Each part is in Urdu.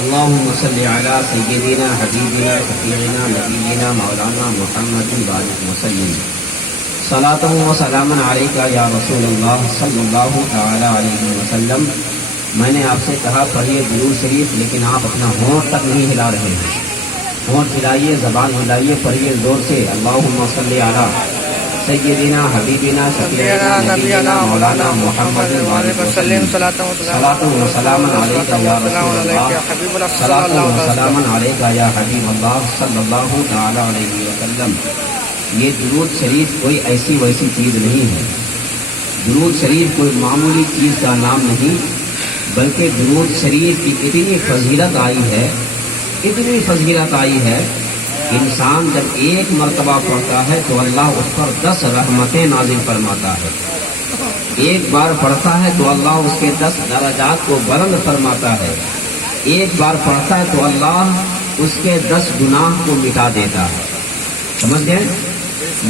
اللهم صل على سيدنا حبيبنا شفيعنا نبينا مولانا محمد وعلى وسلم صلاة وسلاما عليك يا رسول الله صلی اللہ تعالی علیہ وسلم۔ میں نے آپ سے کہا پڑھیے درود شریف، لیکن آپ اپنا ہونٹ تک نہیں ہلا رہے ہیں۔ ہونٹ ہلائیے، زبان ہلائیے، پڑھیے زور سے۔ اللهم صل على سیدنا حبیبنا شفیعنا نبینا مولانا محمد وعلى وسلم صلاۃ و سلاما علیک یا رسول اللہ، صلاۃ و سلاما علیک یا حبیب اللہ صلی اللہ تعالی علیہ وسلم۔ یہ درود شریف کوئی ایسی ویسی چیز نہیں ہے۔ درود شریف کوئی معمولی چیز کا نام نہیں، بلکہ درود شریف کی اتنی فضیلت آئی ہے، انسان جب ایک مرتبہ پڑھتا ہے تو اللہ اس پر 10 رحمتیں نازل فرماتا ہے۔ ایک بار پڑھتا ہے تو اللہ اس کے 10 درجات کو بلند فرماتا ہے۔ ایک بار پڑھتا ہے تو اللہ اس کے 10 گناہ کو مٹا دیتا ہے۔ سمجھ گئے؟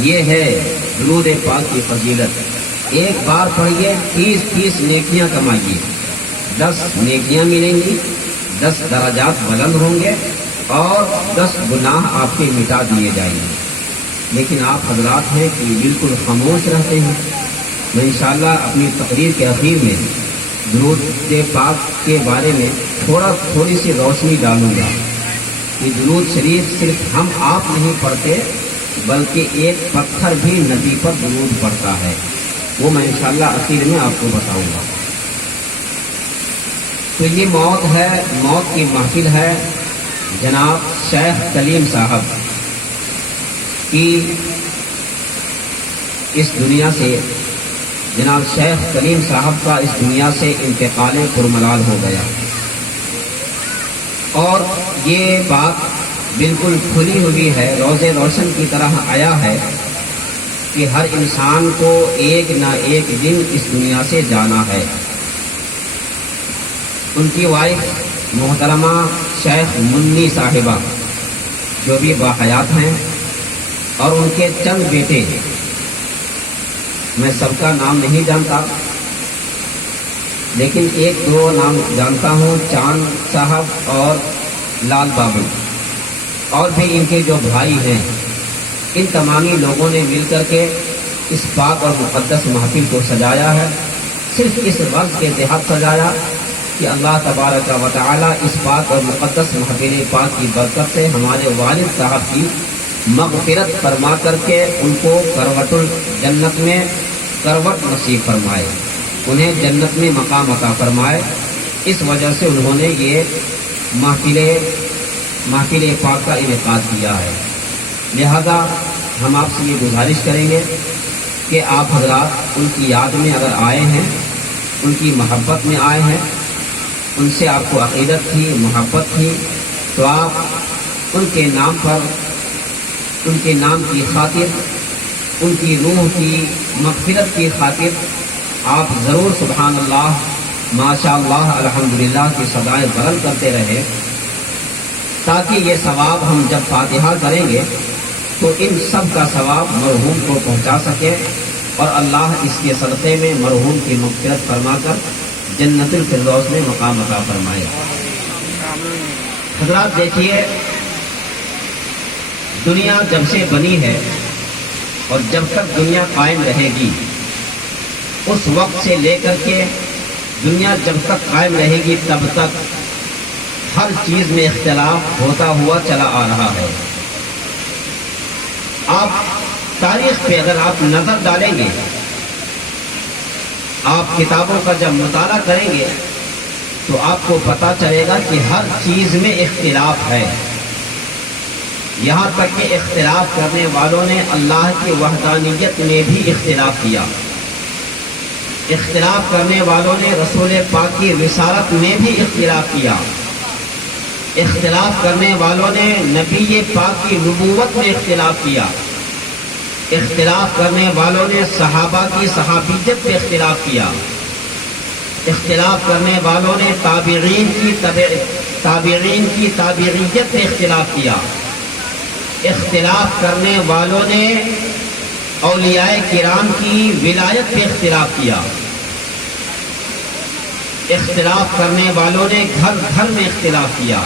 یہ ہے درود پاک کی فضیلت۔ ایک بار پڑھیے، 30 نیکیاں کمائیے، 10 نیکیاں ملیں گی، 10 درجات بلند ہوں گے اور 10 گناہ آپ کے مٹا دیے جائیں گے۔ لیکن آپ حضرات ہیں کہ بالکل خاموش رہتے ہیں۔ میں انشاءاللہ اپنی تقریر کے اخیر میں درود پاک کے بارے میں تھوڑی سی روشنی ڈالوں گا کہ درود شریف صرف ہم آپ نہیں پڑھتے، بلکہ ایک پتھر بھی ندی پر درود پڑتا ہے۔ وہ میں انشاءاللہ اخیر میں آپ کو بتاؤں گا۔ تو یہ موت ہے، موت کی محفل ہے جناب شیخ کلیم صاحب کی اس دنیا سے، جناب شیخ کلیم صاحب کا اس دنیا سے انتقال پرملال ہو گیا۔ اور یہ بات بالکل کھلی ہوئی ہے، روز روشن کی طرح آیا ہے کہ ہر انسان کو ایک نہ ایک دن اس دنیا سے جانا ہے۔ ان کی وائف محترمہ شیخ منی صاحبہ جو بھی باحیات ہیں، اور ان کے چند بیٹے، میں سب کا نام نہیں جانتا لیکن ایک دو نام جانتا ہوں، چاند صاحب اور لال بابو، اور بھی ان کے جو بھائی ہیں۔ ان تمامی لوگوں نے مل کر کے اس پاک اور مقدس محفل کو سجایا ہے۔ صرف اس غرض کے تحت سجایا کہ اللہ تبارک و تعالی اس پاک اور مقدس محفل پاک کی برکت سے ہمارے والد صاحب کی مغفرت فرما کر کے ان کو کروٹ الجنت میں کروٹ نصیب فرمائے، انہیں جنت میں مقام عطا فرمائے۔ اس وجہ سے انہوں نے یہ محفل پاک کا انعقاد کیا ہے۔ لہذا ہم آپ سے یہ گزارش کریں گے کہ آپ حضرات ان کی یاد میں اگر آئے ہیں، ان کی محبت میں آئے ہیں، ان سے آپ کو عقیدت تھی، محبت تھی، تو آپ ان کے نام پر، ان کے نام کی خاطر، ان کی روح کی مغفرت کی خاطر آپ ضرور سبحان اللہ، ماشاء اللہ، الحمدللہ کی صدائیں بلند کرتے رہے، تاکہ یہ ثواب ہم جب فاتحہ کریں گے تو ان سب کا ثواب مرحوم کو پہنچا سکے، اور اللہ اس کے صدقے میں مرحوم کی مغفرت فرما کر جنت الفردوس میں مقام عطا فرمائے۔ حضرات دیکھیے، دنیا جب سے بنی ہے اور جب تک دنیا قائم رہے گی، اس وقت سے لے کر کے دنیا جب تک قائم رہے گی تب تک ہر چیز میں اختلاف ہوتا ہوا چلا آ رہا ہے۔ آپ تاریخ پہ اگر آپ نظر ڈالیں گے، آپ کتابوں کا جب مطالعہ کریں گے تو آپ کو پتہ چلے گا کہ ہر چیز میں اختلاف ہے۔ یہاں تک کہ اختلاف کرنے والوں نے اللہ کی وحدانیت میں بھی اختلاف کیا، اختلاف کرنے والوں نے رسول پاک کی رسالت میں بھی اختلاف کیا، اختلاف کرنے والوں نے نبی پاک کی نبوت میں اختلاف کیا، اختلاف کرنے والوں نے صحابہ کی صحابیت پہ اختلاف کیا، اختلاف کرنے والوں نے تابعین کی تابعیت پہ اختلاف کیا، اختلاف کرنے والوں نے اولیاء کرام کی ولایت پہ اختلاف کیا، اختلاف کرنے والوں نے گھر گھر میں اختلاف کیا.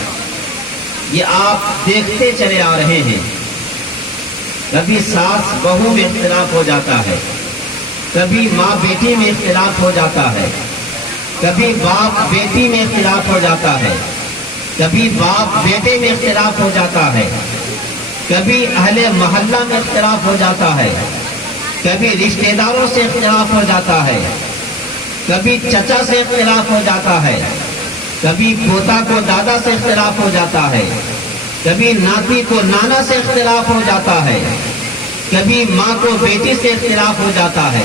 یہ آپ دیکھتے چلے آ رہے ہیں. کبھی ساس بہو میں اختلاف ہو جاتا ہے, کبھی ماں بیٹی میں اختلاف ہو جاتا ہے, کبھی باپ بیٹی میں اختلاف ہو جاتا ہے, کبھی باپ بیٹے میں اختلاف ہو جاتا ہے, کبھی اہل محلہ میں اختلاف ہو جاتا ہے, کبھی رشتہ داروں سے اختلاف ہو جاتا ہے, کبھی چچا سے اختلاف ہو جاتا ہے, کبھی پوتا کو دادا سے اختلاف ہو جاتا ہے, کبھی ناتی کو نانا سے اختلاف ہو جاتا ہے, کبھی ماں کو بیٹی سے اختلاف ہو جاتا ہے,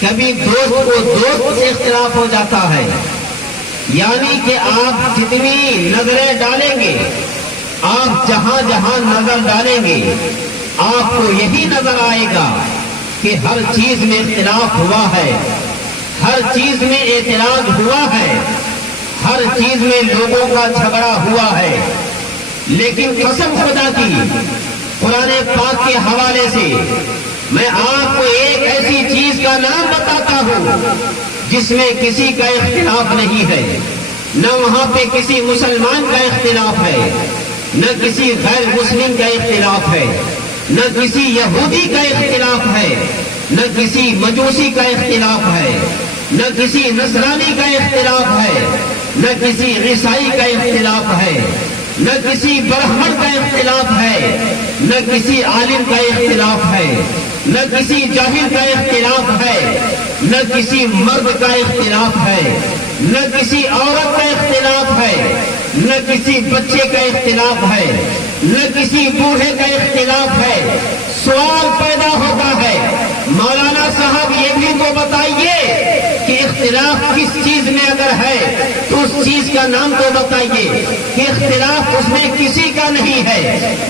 کبھی دوست کو دوست سے اختلاف ہو جاتا ہے. یعنی کہ آپ جتنی نظریں ڈالیں گے, آپ جہاں جہاں نظر ڈالیں گے, آپ کو یہی نظر آئے گا کہ ہر چیز میں اختلاف ہوا ہے, ہر چیز میں اعتراض ہوا ہے, ہر چیز میں لوگوں کا جھگڑا ہوا ہے. لیکن قسم خدا کی قرآن پاک کے حوالے سے میں آپ کو ایک ایسی چیز کا نام بتاتا ہوں جس میں کسی کا اختلاف نہیں ہے. نہ وہاں پہ کسی مسلمان کا اختلاف ہے, نہ کسی غیر مسلم کا اختلاف ہے, نہ کسی یہودی کا اختلاف ہے, نہ کسی مجوسی کا اختلاف ہے, نہ کسی نصرانی کا اختلاف ہے, نہ کسی عیسائی کا اختلاف ہے, نہ کسی برہمن کا اختلاف ہے, نہ کسی عالم کا اختلاف ہے, نہ کسی جاہل کا اختلاف ہے, نہ کسی مرد کا اختلاف ہے, نہ کسی عورت کا اختلاف ہے, نہ کسی بچے کا اختلاف ہے, نہ کسی بوڑھے کا اختلاف ہے. سوال پیدا ہوتا ہے, مولانا صاحب یہ بھی تو بتائیے کہ اختلاف کس چیز میں اگر ہے تو اس چیز کا نام تو بتائیے کہ اختلاف اس میں کسی کا نہیں ہے.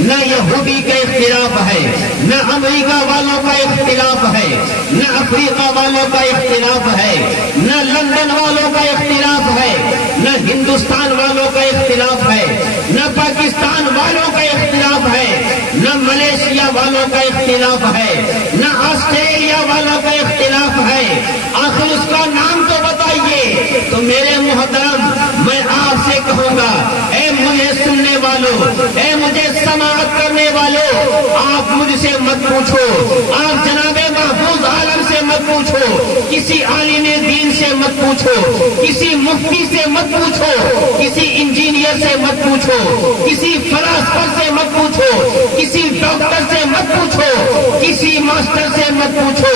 نہ یہودی کا اختلاف ہے, نہ امریکہ والوں کا اختلاف ہے, نہ افریقہ والوں کا اختلاف ہے, نہ لندن والوں کا اختلاف ہے, نہ ہندوستان والوں کا اختلاف ہے, نہ پاکستان والوں کا اختلاف ہے, نہ ملیشیا والوں کا اختلاف ہے, نہ آسٹریلیا والوں کا اختلاف ہے. آخر اس کا نام تو بتائیے. تو میرے محترم میں آپ سے کہوں گا, اے مجھے سننے والوں, اے مجھے سماعت کرنے والوں, آپ مجھ سے مت پوچھو, آپ جناب محفوظ عالم سے مت پوچھو, کسی عالم دین سے مت پوچھو, کسی مفتی سے مت پوچھو, کسی انجینئر سے مت پوچھو, کسی فلاسفر سے مت پوچھو, کسی ڈاکٹر سے مت پوچھو, کسی ماسٹر سے مت پوچھو.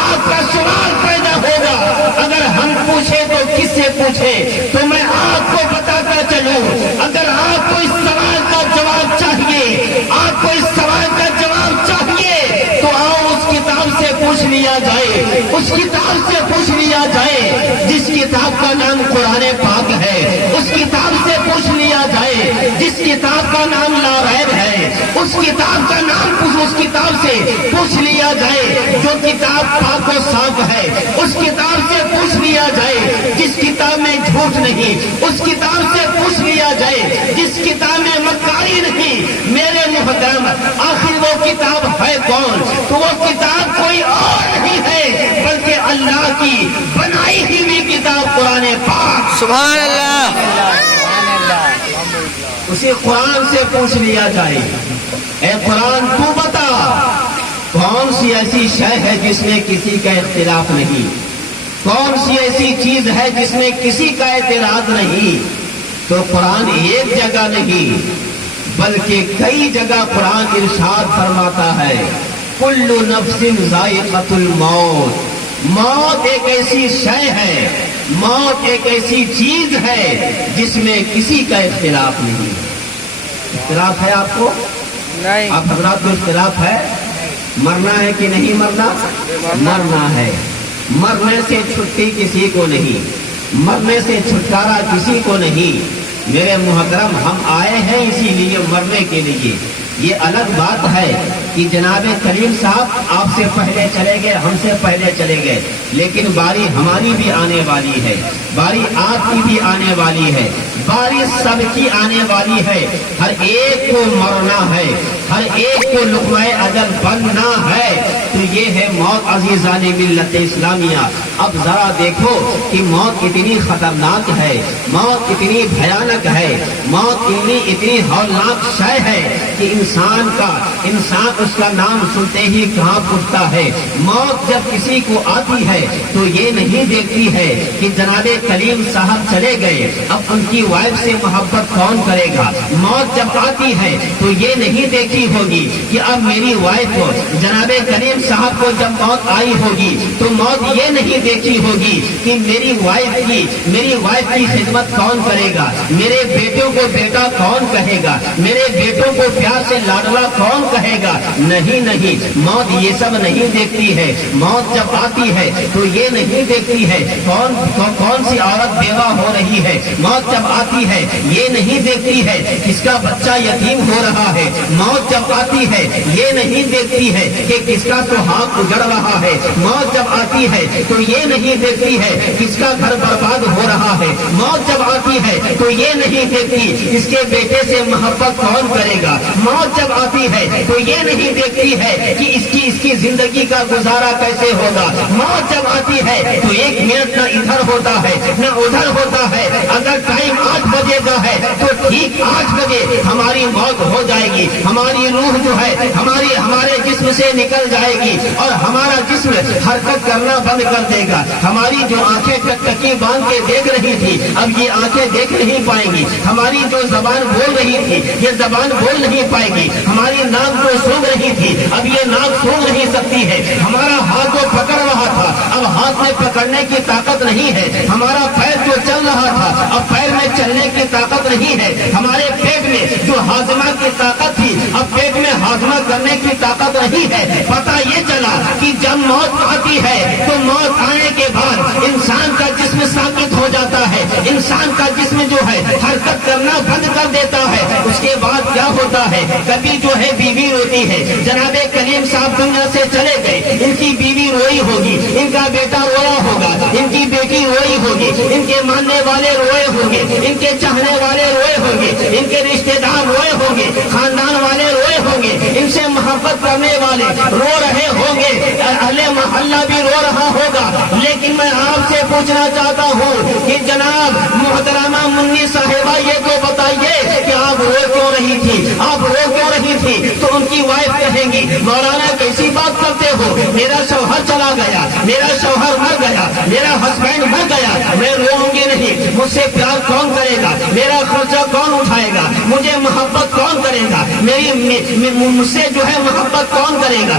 آپ کا سوال پیدا ہوگا, اگر ہم پوچھیں تو کس سے پوچھیں؟ تو میں آپ کو بتاتا چلوں, اگر آپ کو اس سوال کا جواب چاہیے, آپ کو اس سوال کا جواب چاہیے تو آؤ اس کتاب سے پوچھ لیا جائے, اس کتاب سے پوچھ لیا جائے جس کتاب کا نام قرآن پاک ہے, اس کتاب سے پوچھ لیا جائے جس کتاب کا نام لا ریب ہے, اس کتاب کا نام اس کتاب سے پوچھ لیا جائے جو کتاب پاک و صاف ہے, اس کتاب سے پوچھ لیا جائے جس کتاب میں جھوٹ نہیں, اس کتاب سے پوچھ لیا جائے جس کتاب میں مکاری نہیں. میرے محترم آخر وہ کتاب ہے کون؟ تو وہ کتاب کوئی اور نہیں ہے بلکہ اللہ کی بنائی ہوئی کتاب قرآن پاک. سبحان اللہ. اسے قرآن سے پوچھ لیا جائے, اے قرآن تو بتا کون سی ایسی شے ہے جس میں کسی کا اختلاف نہیں, کون سی ایسی چیز ہے جس میں کسی کا اعتراض نہیں. تو قرآن ایک جگہ نہیں بلکہ کئی جگہ قرآن ارشاد فرماتا ہے, کل نفس ذائقۃ الموت. موت ایک ایسی شے ہے, موت ایک ایسی چیز ہے جس میں کسی کا اختلاف نہیں. اختلاف ہے آپ کو؟ نہیں. آپ حضرات کو اختلاف ہے؟ مرنا ہے کہ نہیں مرنا؟ مرنا ہے. مرنے سے چھٹی کسی کو نہیں, مرنے سے چھٹکارا کسی کو نہیں. میرے محترم ہم آئے ہیں اسی لیے مرنے کے لیے, یہ الگ بات ہے کہ جناب کریم صاحب آپ سے پہلے چلے گئے، ہم سے پہلے چلے گئے، لیکن باری ہماری بھی آنے والی ہے، باری آپ کی بھی آنے والی ہے، باری سب کی آنے والی ہے۔ ہر ایک کو مرنا ہے، ہر ایک کو لقمہ اجل بننا ہے۔ تو یہ ہے موت عزیزان ملت اسلامیہ۔ اب ذرا دیکھو کہ موت کتنی خطرناک ہے، موت کتنی بھیانک ہے، موت اتنی ہولناک شے ہے کہ انسان اس کا نام سنتے ہی کہاں اٹھتا ہے۔ موت جب کسی کو آتی ہے تو یہ نہیں دیکھتی ہے کہ جناب کریم صاحب چلے گئے، اب ان کی وائف سے محبت کون کرے گا۔ موت جب آتی ہے تو یہ نہیں دیکھی ہوگی کہ اب میری وائف کو جناب کریم صاحب کو جب موت آئی ہوگی تو موت یہ نہیں دیکھی ہوگی کہ میری وائف کی خدمت کون کرے گا، میرے بیٹوں کو بیٹا کون کہے گا، میرے بیٹوں کو پیار سے لاڈلا کون کہے گا۔ نہیں، موت یہ سب نہیں دیکھتی ہے۔ موت جب آتی ہے تو یہ نہیں دیکھتی ہے کون سی عورت بیوہ ہو رہی ہے۔ موت جب آتی ہے یہ نہیں دیکھتی ہے کس کا بچہ یتیم ہو رہا ہے۔ موت جب آتی ہے یہ نہیں دیکھتی ہے کہ کس کا سہاگ اجڑ رہا ہے۔ موت جب آتی ہے تو یہ نہیں دیکھتی ہے کس کا گھر برباد ہو رہا ہے۔ موت جب آتی ہے تو یہ نہیں دیکھتی اس کے بیٹے سے محبت کون کرے گا۔ موت جب آتی ہے تو یہ نہیں دیکھتی ہے کہ اس کی زندگی کا گزارا کیسے ہوگا۔ موت جب آتی ہے تو ایک منٹ نہ ادھر ہوتا ہے نہ ادھر ہوتا ہے۔ اگر ٹائم 8 بجے کا ہے تو ٹھیک 8 بجے ہماری موت ہو جائے گی، ہماری روح جو ہے ہمارے جسم سے نکل جائے گی اور ہمارا جسم حرکت کرنا بند کر دے گا۔ ہماری جو آنکھیں ٹکٹکی باندھ کے دیکھ رہی تھی اب یہ آنکھیں دیکھ نہیں پائیں گی۔ ہماری جو زبان بول رہی تھی یہ زبان بول نہیں پائے گی۔ ہماری ناک جو سونگ رہی تھی اب یہ ناک سونگ نہیں سکتی ہے۔ ہمارا ہاتھ جو پکڑ رہا تھا اب ہاتھ میں پکڑنے کی طاقت نہیں ہے۔ ہمارا پیر جو چل رہا تھا اب پیر میں چلنے کی طاقت نہیں ہے۔ ہمارے پیٹ میں جو ہاضمہ کی طاقت تھی اب پیٹ میں ہاضمہ کرنے کی طاقت نہیں ہے۔ پتہ یہ چلا کہ جب موت آتی ہے تو موت آنے کے بعد انسان کا جسم ساکت ہو جاتا ہے، انسان کا جسم جو ہے حرکت کرنا بند کر دیتا ہے۔ اس کے بعد کیا ہوتا ہے، کبھی جو ہے بیوی روتی ہے۔ جناب کریم صاحب دنیا سے چلے گئے، ان کی بیوی روئی ہوگی، ان کا بیٹا رویا ہوگا، ان کی بیٹی روئی ہوگی، ان کے ماننے والے روئے ہوں گے، ان کے چاہنے والے روئے ہوں گے، ان کے رشتے دار روئے ہوں گے، خاندان والے روئے ہوں گے، ان سے محبت کرنے والے رو رہے ہوں گے، اہل محلہ بھی رو رہا ہوگا۔ لیکن میں آپ سے پوچھنا چاہتا ہوں کہ جناب محترمہ منی صاحبہ یہ تو بتائیے کہ آپ رو کیوں رہی تھی، آپ رو کیوں رہی تھی؟ تو ان کی وائف کہیں گی مولانا کیسی بات کرتے ہو، میرا شوہر چلا گیا، میرا شوہر مر گیا، میرا ہسبینڈ مر گیا، میں روؤں گی نہیں، مجھ سے پیار کون کرے گا، میرا خرچہ کون اٹھائے گا، مجھے محبت کون کرے گا، مجھ سے جو ہے محبت کون کرے گا۔